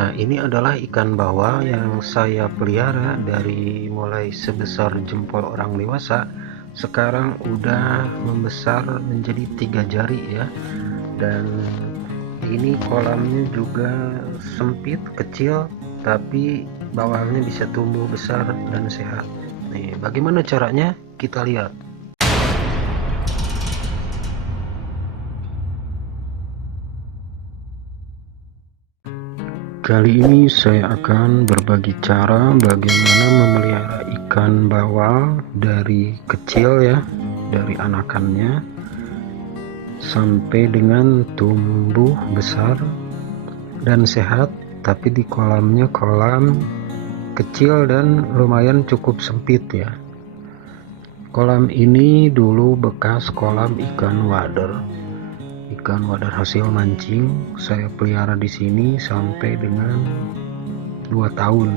Nah, ini adalah ikan bawal yang saya pelihara dari mulai sebesar jempol orang dewasa, sekarang udah membesar menjadi 3 jari ya. Dan ini kolamnya juga sempit, kecil, tapi bawalnya bisa tumbuh besar dan sehat. Nih, bagaimana caranya? Kita lihat. Kali ini saya akan berbagi cara bagaimana memelihara ikan bawal dari kecil ya, dari anakannya sampai dengan tumbuh besar dan sehat, tapi di kolamnya kolam kecil dan lumayan cukup sempit ya. Kolam ini dulu bekas kolam ikan wader. Ikan wader hasil mancing saya pelihara di sini sampai dengan 2 tahun.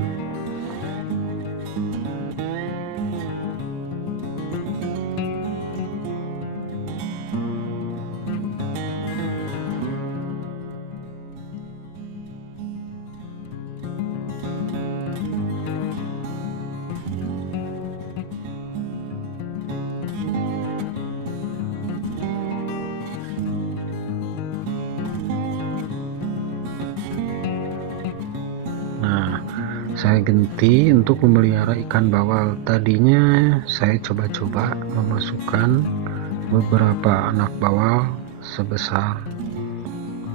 Nah, saya ganti untuk memelihara ikan bawal. Tadinya saya coba-coba memasukkan beberapa anak bawal sebesar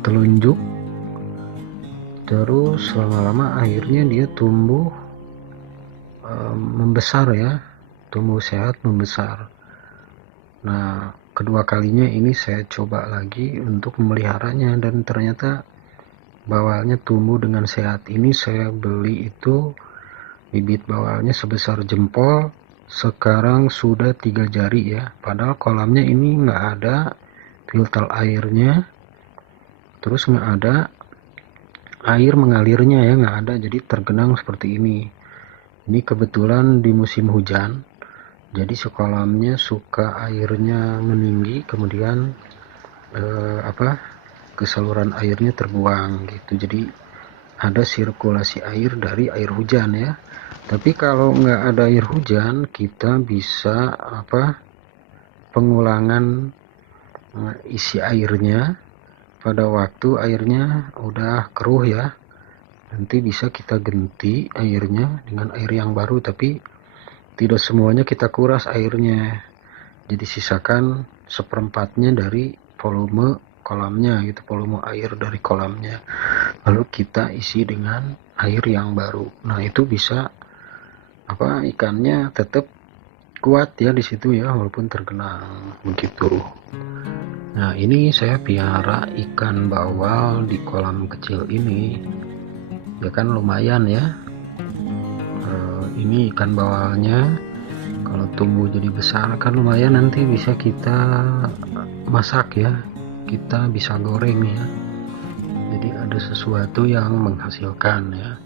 telunjuk, terus lama-lama akhirnya dia tumbuh membesar ya, tumbuh sehat membesar. Nah, kedua kalinya ini saya coba lagi untuk memeliharanya dan ternyata bawalnya tumbuh dengan sehat. Ini saya beli itu bibit bawalnya sebesar jempol, sekarang sudah 3 jari ya, padahal kolamnya ini nggak ada filter airnya, terus nggak ada air mengalirnya ya, nggak ada, jadi tergenang seperti ini. Ini kebetulan di musim hujan, jadi sekolamnya suka airnya meninggi, kemudian ke saluran airnya terbuang gitu, jadi ada sirkulasi air dari air hujan ya. Tapi kalau nggak ada air hujan, kita bisa pengulangan isi airnya pada waktu airnya udah keruh ya. Nanti bisa kita ganti airnya dengan air yang baru, tapi tidak semuanya kita kuras airnya, jadi sisakan seperempatnya dari volume kolamnya gitu, volume air dari kolamnya, lalu kita isi dengan air yang baru. Nah, itu bisa ikannya tetap kuat ya di situ ya, walaupun tergenang begitu. Nah, ini saya piara ikan bawal di kolam kecil ini ya, kan lumayan ya. Ini ikan bawalnya kalau tumbuh jadi besar kan lumayan, nanti bisa kita masak ya, kita bisa goreng ya, jadi ada sesuatu yang menghasilkan ya,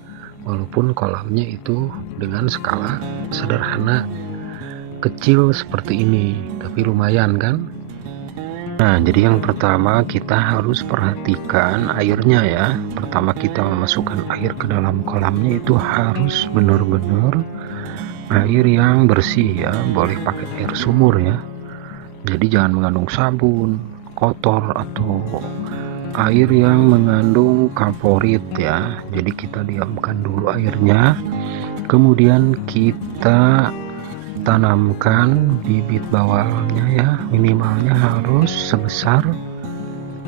walaupun kolamnya itu dengan skala sederhana kecil seperti ini, tapi lumayan kan. Nah, jadi yang pertama kita harus perhatikan airnya ya. Pertama kita memasukkan air ke dalam kolamnya itu harus benar-benar air yang bersih ya, boleh pakai air sumur ya, jadi jangan mengandung sabun, kotor, atau air yang mengandung kaporit ya. Jadi kita diamkan dulu airnya, kemudian kita tanamkan bibit bawalnya ya, minimalnya harus sebesar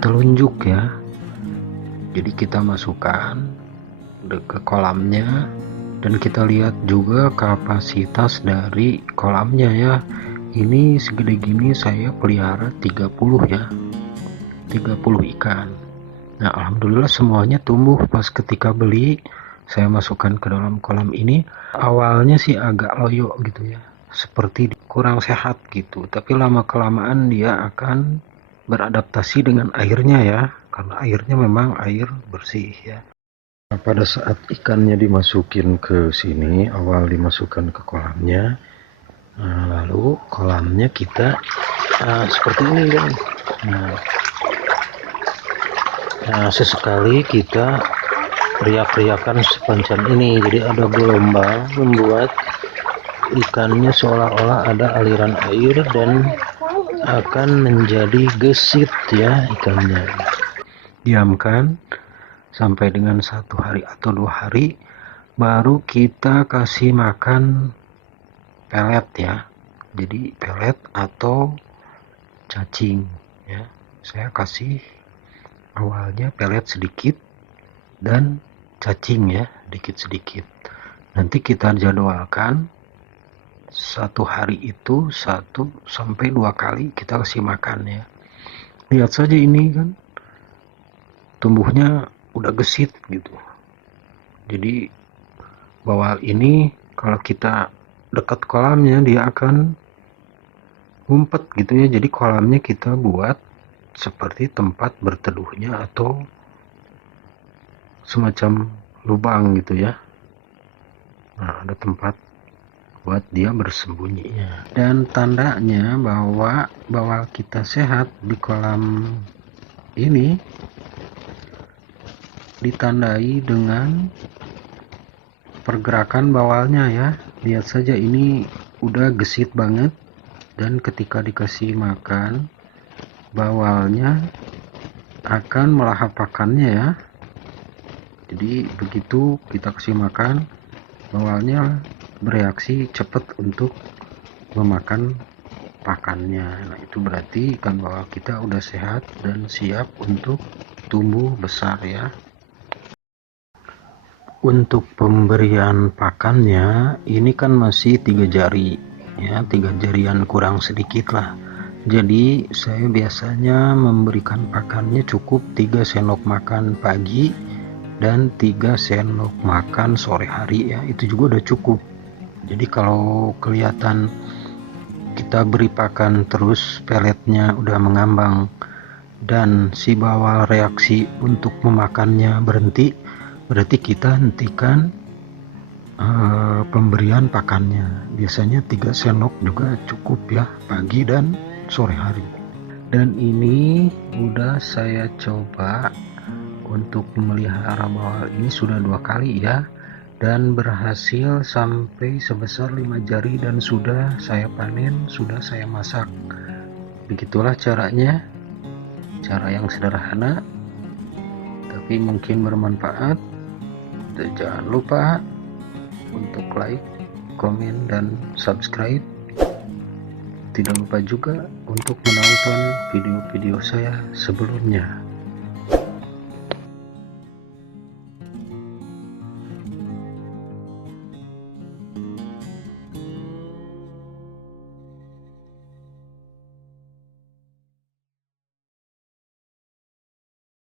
telunjuk ya. Jadi kita masukkan ke kolamnya dan kita lihat juga kapasitas dari kolamnya ya. Ini segede gini saya pelihara 30 ya, 30 ikan. Nah, alhamdulillah semuanya tumbuh. Pas ketika beli saya masukkan ke dalam kolam ini, awalnya sih agak loyo gitu ya, seperti kurang sehat gitu, tapi lama kelamaan dia akan beradaptasi dengan airnya ya, karena airnya memang air bersih ya. Nah, pada saat ikannya dimasukin ke sini, awal dimasukkan ke kolamnya, lalu kolamnya kita seperti ini kan. Nah, sesekali kita riak-riakan sepanjang ini. Jadi ada gelombang membuat ikannya seolah-olah ada aliran air dan akan menjadi gesit ya ikannya. Diamkan sampai dengan 1 hari atau 2 hari, baru kita kasih makan pelet ya. Jadi pelet atau cacing ya. Saya kasih awalnya pelet sedikit dan cacing ya, sedikit-sedikit. Nanti kita jadwalkan 1 hari itu 1 sampai 2 kali kita kasih makan ya. Lihat saja ini kan tumbuhnya udah gesit gitu. Jadi bawal ini kalau kita dekat kolamnya dia akan ngumpet gitu ya. Jadi kolamnya kita buat seperti tempat berteduhnya atau semacam lubang gitu ya. Nah, ada tempat buat dia bersembunyinya. Dan tandanya bahwa bawal kita sehat di kolam ini ditandai dengan pergerakan bawalnya ya. Lihat saja ini udah gesit banget, dan ketika dikasih makan bawalnya akan melahap pakannya ya. Jadi begitu kita kasih makan, bawalnya bereaksi cepat untuk memakan pakannya. Nah, itu berarti ikan bawal kita udah sehat dan siap untuk tumbuh besar ya. Untuk pemberian pakannya ini kan masih 3 jari ya, 3 jarian kurang sedikit lah. Jadi saya biasanya memberikan pakannya cukup 3 sendok makan pagi dan 3 sendok makan sore hari ya, itu juga udah cukup. Jadi kalau kelihatan kita beri pakan terus peletnya udah mengambang dan si bawal reaksi untuk memakannya berhenti, berarti kita hentikan pemberian pakannya. Biasanya 3 sendok juga cukup ya, pagi dan sore hari. Dan ini udah saya coba untuk memelihara bawal ini sudah 2 kali ya, dan berhasil sampai sebesar 5 jari dan sudah saya panen, sudah saya masak. Begitulah caranya, cara yang sederhana tapi mungkin bermanfaat. Dan jangan lupa untuk like, komen, dan subscribe. Tidak lupa juga untuk menonton video-video saya sebelumnya.